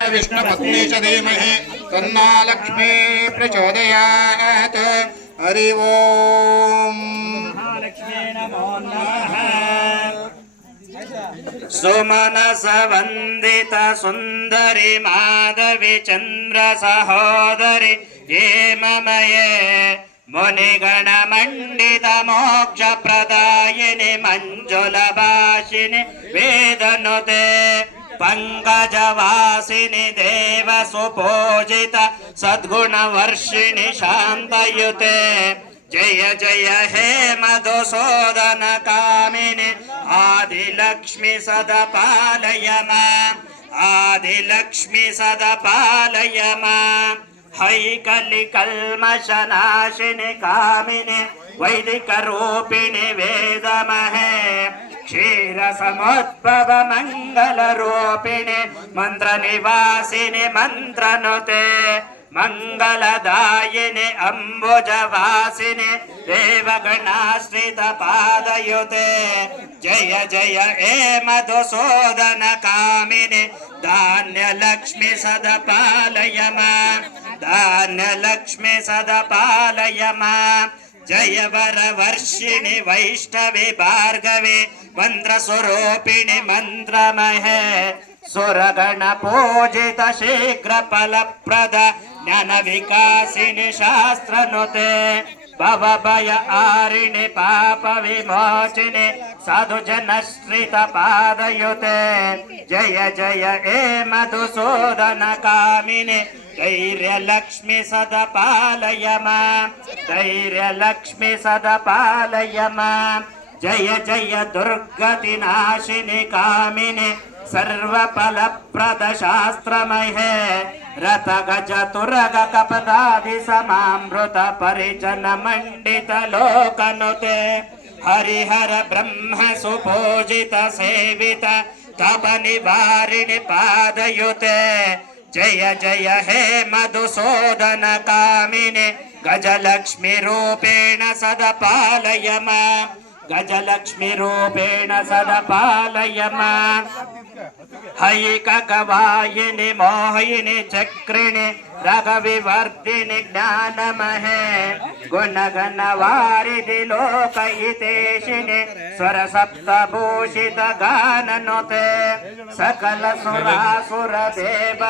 विष्णुपत्नी च धीमहि तन्नो लक्ष्मी प्रचोदयात्। हरि ओम्। महालक्ष्मी नमो नमः। सुमनस वंदित सुंदरी माधवी चंद्र सहोदरी ये ममये मुनिगण मंडित मोक्ष प्रदायिनि मंजुल भाषिनि वेदनुते पंकजवासिनि देव सुपूजित सद्गुण वर्षिणि शांतयुते जय जय हे मधुसूदन कामिनि आदिलक्ष्मी सदपालय मां आदिलक्ष्मी सदपालय मां हैकलि कल्मषनाशिनि कामिनि वैदिक रूपिणि वेदमहे क्षीर समुद्भव मंगल रूपिणि मंत्र निवासिनि मंत्रनुते मंगलदायिनि अंबुजवासिनि देवगणाश्रित पादयुते जय जय हे मधुसूदन कामिनि धान्यलक्ष्मी सदपालय मां धान्यलक्ष्मी सदपालय मां जय वरवर्षिणि वैष्णवी भार्गवी मंत्रस्वरूपिणि मंत्रमहे सुरगण पूजित शीघ्र फलप्रद ज्ञान विकासिनि शास्त्रनुते भवभय आरिणि पाप विमोचिनि साधुजन श्रित पादयुते जय जय हे मधुसूदन कामिनि धैर्यलक्ष्मी सदपालय मां धैर्यलक्ष्मी सदपालय मां जय जय दुर्गतिनाशिनि कामिनि सर्वफलप्रद शास्त्रमहे रथ गज तुरग कपदादि समामृत परिजन मंडित लोकनुते हरिहर ब्रह्म सुपूजित सेवित तप निवारिणि पादयुते जय जय हे मधुसूदन कामिनि गजलक्ष्मी रूपेण सदपालय मां गजलक्ष्मी रूपेण सदपालय मां हैकगवायिनि मोहिनि चक्रिणि रघविवर्धिनि ज्ञानमहे गुणगण वारिधि लोकहितेशिनि स्वरसप्तभूषित गाननुते सकल सुरासुर देव